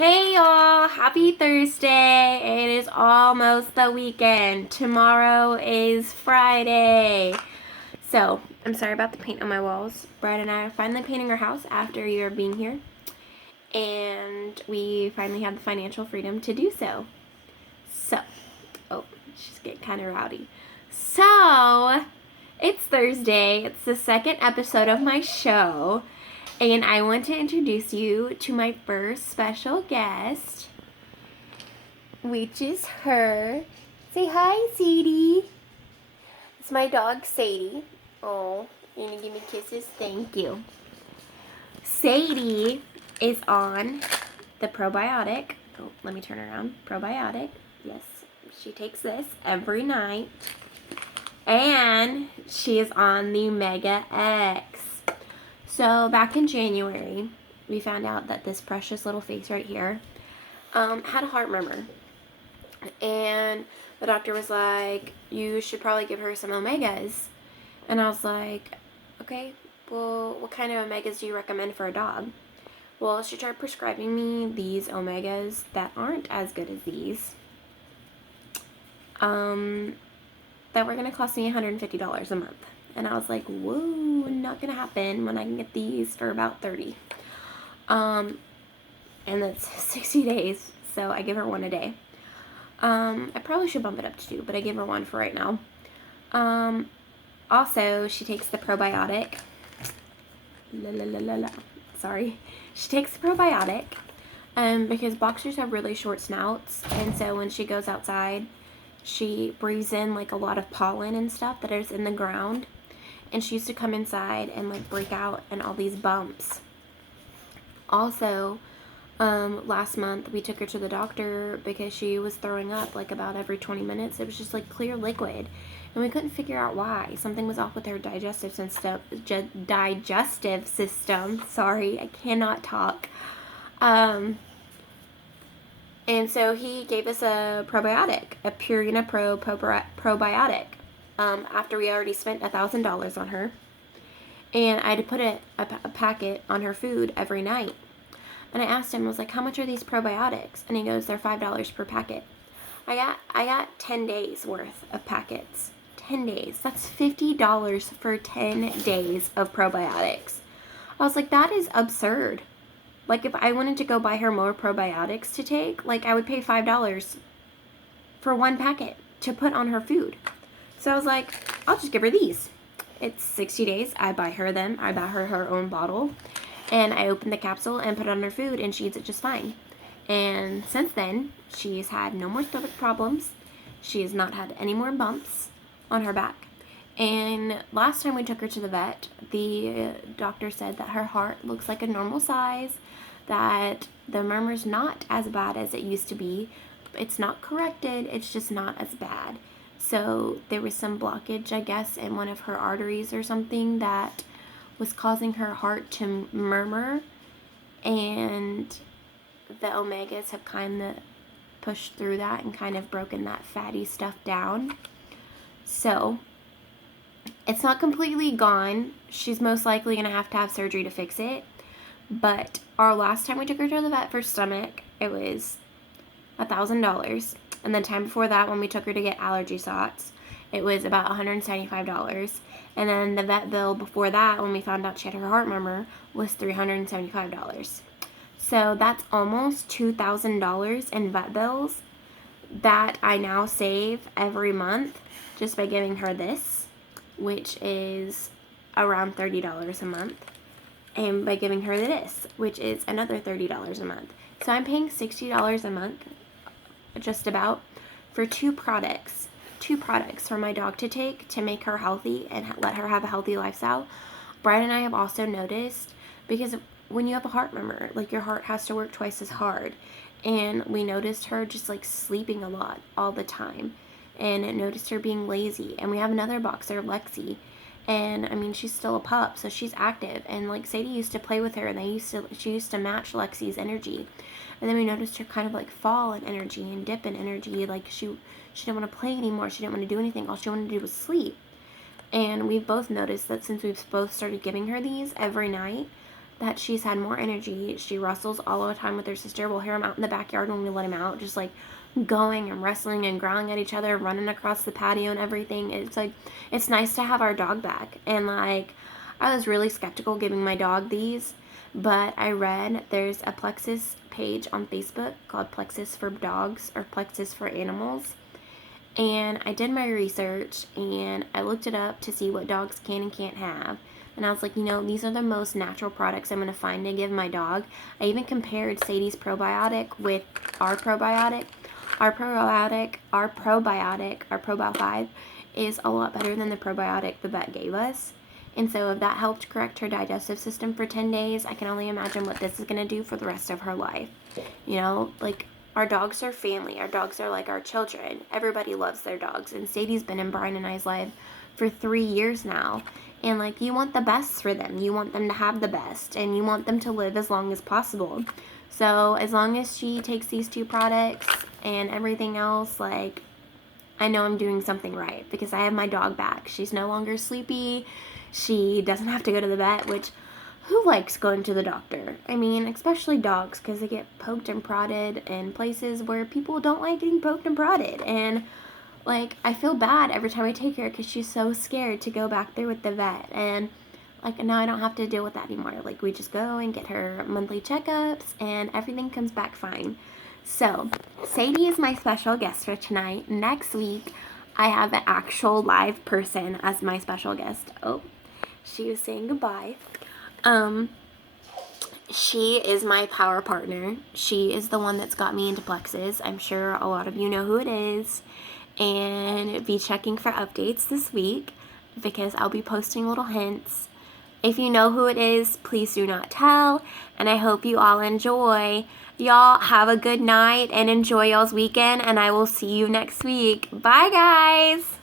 Hey y'all, happy Thursday. It is almost the weekend. Tomorrow is Friday. So, I'm sorry about the paint on my walls. Brad and I are finally painting our house after a year of being here. And we finally have the financial freedom to do so. Oh, she's getting kind of rowdy. So, it's Thursday. It's the second episode of my show. And I want to introduce you to my first special guest, which is her. Say hi, Sadie. It's my dog, Sadie. Oh, you're going to give me kisses? Thank you. Sadie is on the probiotic. Oh, let me turn around. Probiotic. Yes, she takes this every night. And she is on the Mega X. So back in January, we found out that this precious little face right here had a heart murmur. And the doctor was like, you should probably give her some omegas. And I was like, okay, well, what kind of omegas do you recommend for a dog? Well, she tried prescribing me these omegas that aren't as good as these. That were going to cost me $150 a month. And I was like, whoa, not going to happen when I can get these for about $30. And that's 60 days, so I give her one a day. I probably should bump it up to 2, but I give her one for right now. Also, she takes the probiotic. Sorry. She takes the probiotic because boxers have really short snouts, and so when she goes outside, she breathes in like a lot of pollen and stuff that is in the ground. And she used to come inside and like break out and all these bumps. Also, last month we took her to the doctor because she was throwing up like about every 20 minutes. It was just like clear liquid. And we couldn't figure out why. Something was off with her digestive system. Sorry, I cannot talk. And so he gave us a probiotic, a Purina Pro probiotic. After we already spent $1,000 on her. And I had to put a packet on her food every night. And I asked him, I was like, how much are these probiotics? And he goes, they're $5 per packet. I got 10 days worth of packets. 10 days. That's $50 for 10 days of probiotics. I was like, that is absurd. Like, if I wanted to go buy her more probiotics to take, like, I would pay $5 for one packet to put on her food. So I was like, I'll just give her these. It's 60 days. I buy her them. I buy her her own bottle. And I open the capsule and put it on her food, and she eats it just fine. And since then, she's had no more stomach problems. She has not had any more bumps on her back. And last time we took her to the vet, the doctor said that her heart looks like a normal size, that the murmur's not as bad as it used to be. It's not corrected. It's just not as bad. So there was some blockage, I guess, in one of her arteries or something that was causing her heart to murmur. And the omegas have kind of pushed through that and kind of broken that fatty stuff down. So it's not completely gone. She's most likely going to have surgery to fix it. But our last time we took her to the vet for stomach, it was $1,000. And the time before that, when we took her to get allergy shots, it was about $175. And then the vet bill before that, when we found out she had her heart murmur, was $375. So that's almost $2,000 in vet bills that I now save every month just by giving her this, which is around $30 a month. And by giving her this, which is another $30 a month. So I'm paying $60 a month, just about, for two products for my dog to take to make her healthy and let her have a healthy lifestyle. Brian and I have also noticed, because when you have a heart murmur, like, your heart has to work twice as hard. And we noticed her just like sleeping a lot all the time, and noticed her being lazy. And we have another boxer, Lexi, and I mean, she's still a pup, so she's active. And like, Sadie used to play with her, and she used to match Lexi's energy. And then we noticed her kind of like fall in energy and dip in energy. Like, she didn't want to play anymore. She didn't want to do anything. All she wanted to do was sleep. And we've both noticed that since we've both started giving her these every night, that she's had more energy. She wrestles all the time with her sister. We'll hear him out in the backyard when we let him out, just like going and wrestling and growling at each other, running across the patio and everything. It's like, it's nice to have our dog back. And like, I was really skeptical giving my dog these, but I read there's a Plexus page on Facebook called Plexus for Dogs or Plexus for Animals. And I did my research and I looked it up to see what dogs can and can't have. And I was like, these are the most natural products I'm going to find to give my dog. I even compared Sadie's probiotic with our probiotic. Our Probio 5 is a lot better than the probiotic the vet gave us. And so if that helped correct her digestive system for 10 days, I can only imagine what this is going to do for the rest of her life. Like, our dogs are family. Our dogs are like our children. Everybody loves their dogs. And Sadie's been in Brian and I's life for 3 years now. And like, you want the best for them. You want them to have the best. And you want them to live as long as possible. So as long as she takes these 2 products and everything else, like, I know I'm doing something right because I have my dog back. She's no longer sleepy. She doesn't have to go to the vet, which, who likes going to the doctor? I mean, especially dogs, because they get poked and prodded in places where people don't like getting poked and prodded. And, like, I feel bad every time I take her because she's so scared to go back there with the vet. And, like, now I don't have to deal with that anymore. Like, we just go and get her monthly checkups, and everything comes back fine. So, Sadie is my special guest for tonight. Next week, I have an actual live person as my special guest. Oh, she was saying goodbye. She is my power partner. She is the one that's got me into Plexus. I'm sure a lot of you know who it is. And be checking for updates this week because I'll be posting little hints. If you know who it is, please do not tell. And I hope you all enjoy. Y'all have a good night and enjoy y'all's weekend. And I will see you next week. Bye, guys.